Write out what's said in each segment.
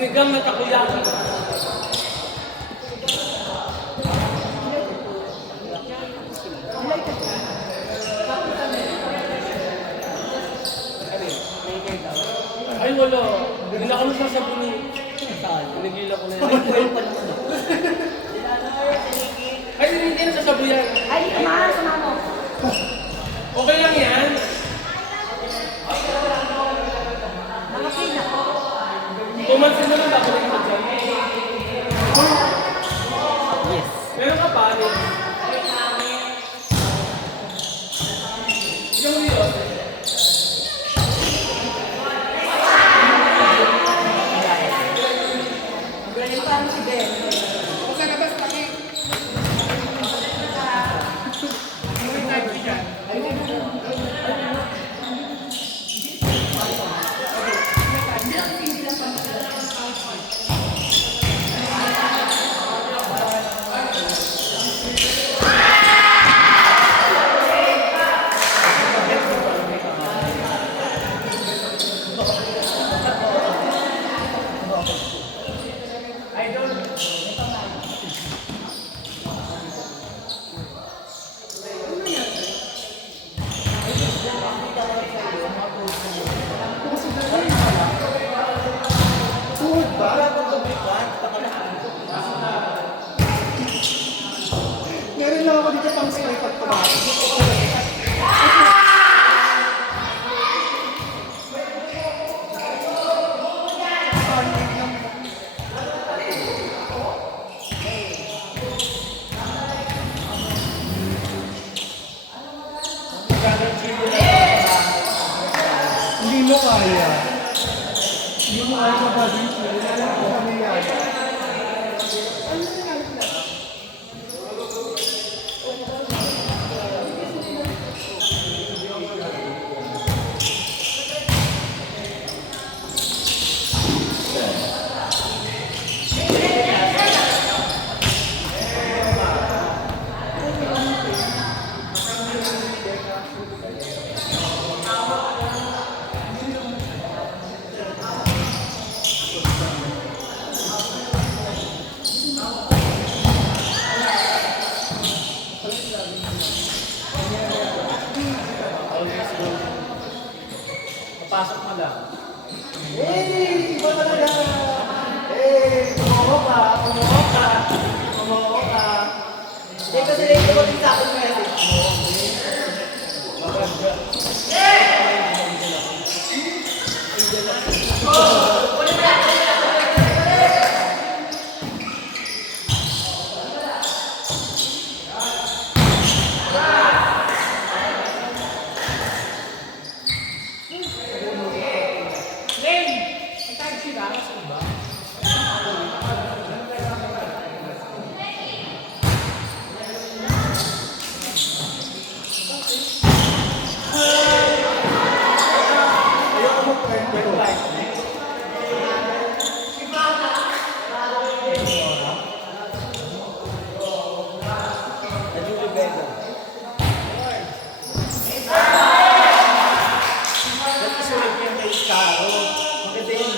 Sinigang na takoyaki. Ay, wala. Hindi na kami sasabunin. Pinigila ko na yun. Ay, hindi na sasabuyan. Ay, sama mo. Okay lang yan. Nakapin ako. Pumansin mo lang ako rin dyan. Yes. Meron ka pa, ano? Yung yun. Galing pa si Ben. Sa labas kami. May time dyan. Meron lang ako dito pang spray pag tumakas. Hindi mo kaya. Hindi mo kaya sa body. Ano yan? Pasok mo lang. Hey! Iba talaga! Hey! Kumuha ka! Kumuha ka! Kumuha ka! Hindi kasi rin ko din sa akin message mo. Ayoko mo kwento. Nagkasunod yan kay Caro. Maganda yun.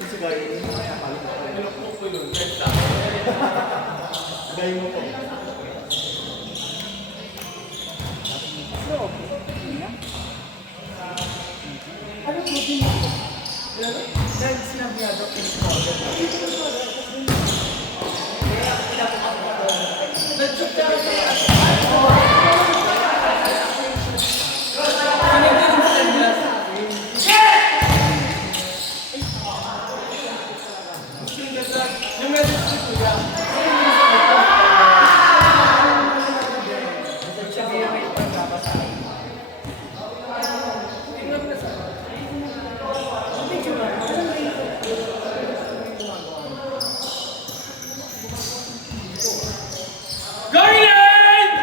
Kasi gaya yun. Pinupok ko yun. Kahit sa Gaya mo to. Dahil sinabi niya daw kung yung message ko kuya. Garland!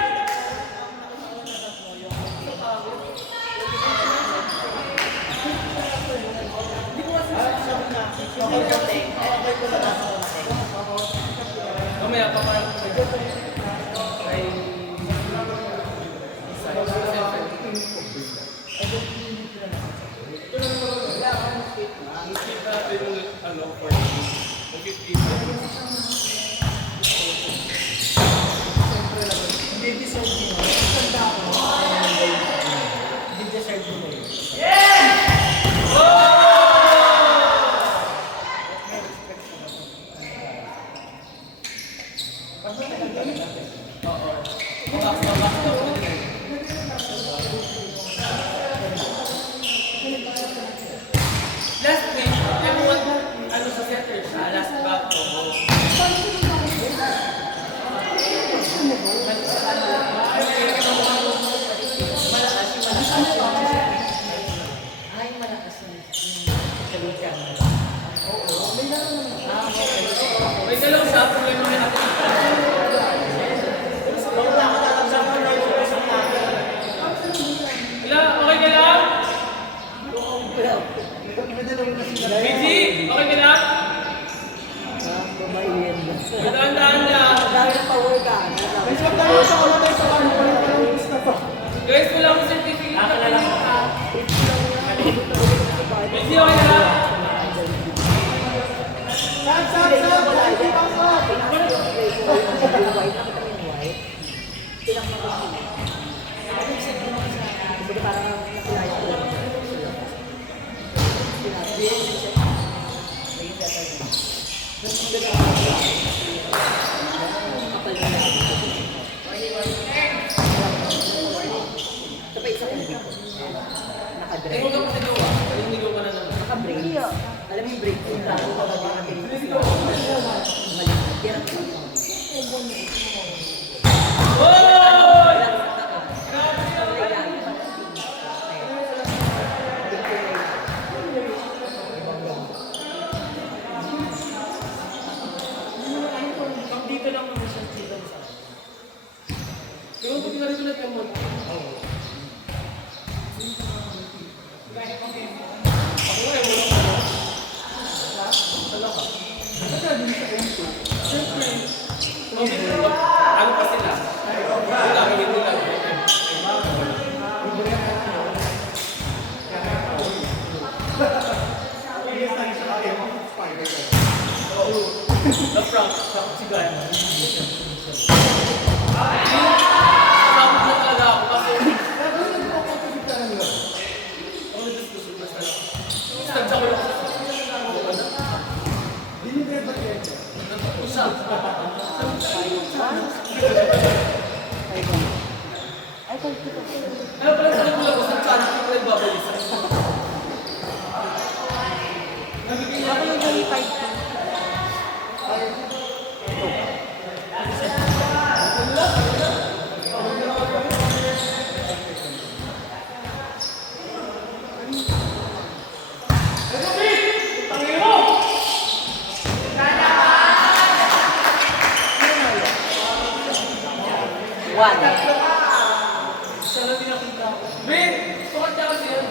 Mamaya pa parang ay skip natin yung ano for 15. hindi deserve mo. Tanda ko. Hindi deserve mo. Last week, everyone, ano sa center siya, last back ko. Ay, malakas yun. May dalawang siya, problema may natin. Wala, okay ka lang? BG, okay ka lang? Daan-daan lang. Guys, wala akong certificate na kanina. BG, okay ka lang? Eh, huwag ka pa sa gawa. Nalinigaw ka na naman. Alam mo yung break ko na. Hoy! Pag dito lang naman siya sila sa Pero pag narigulat ka mo, ako eh, wala ko. Sala ka. Ano pa sila? Wala, hindi lang. The prank, si Guy. Nakapot na talaga ako kasi nagsabi ako. Usap. Ano pala sa nagula ko sa challenge ko pala ibabalisa. Ako yung nalipay ko. Ben, sukat niya kasi yun.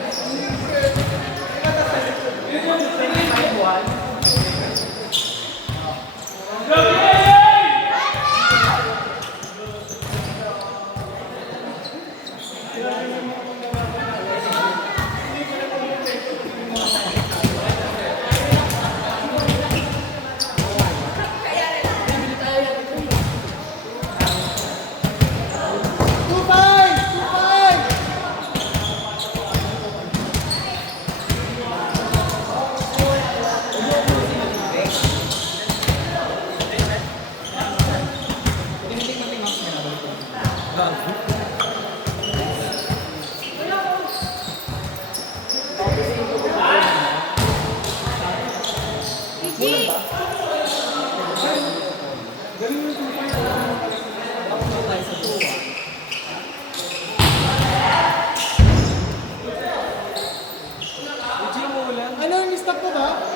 Stop mo ba?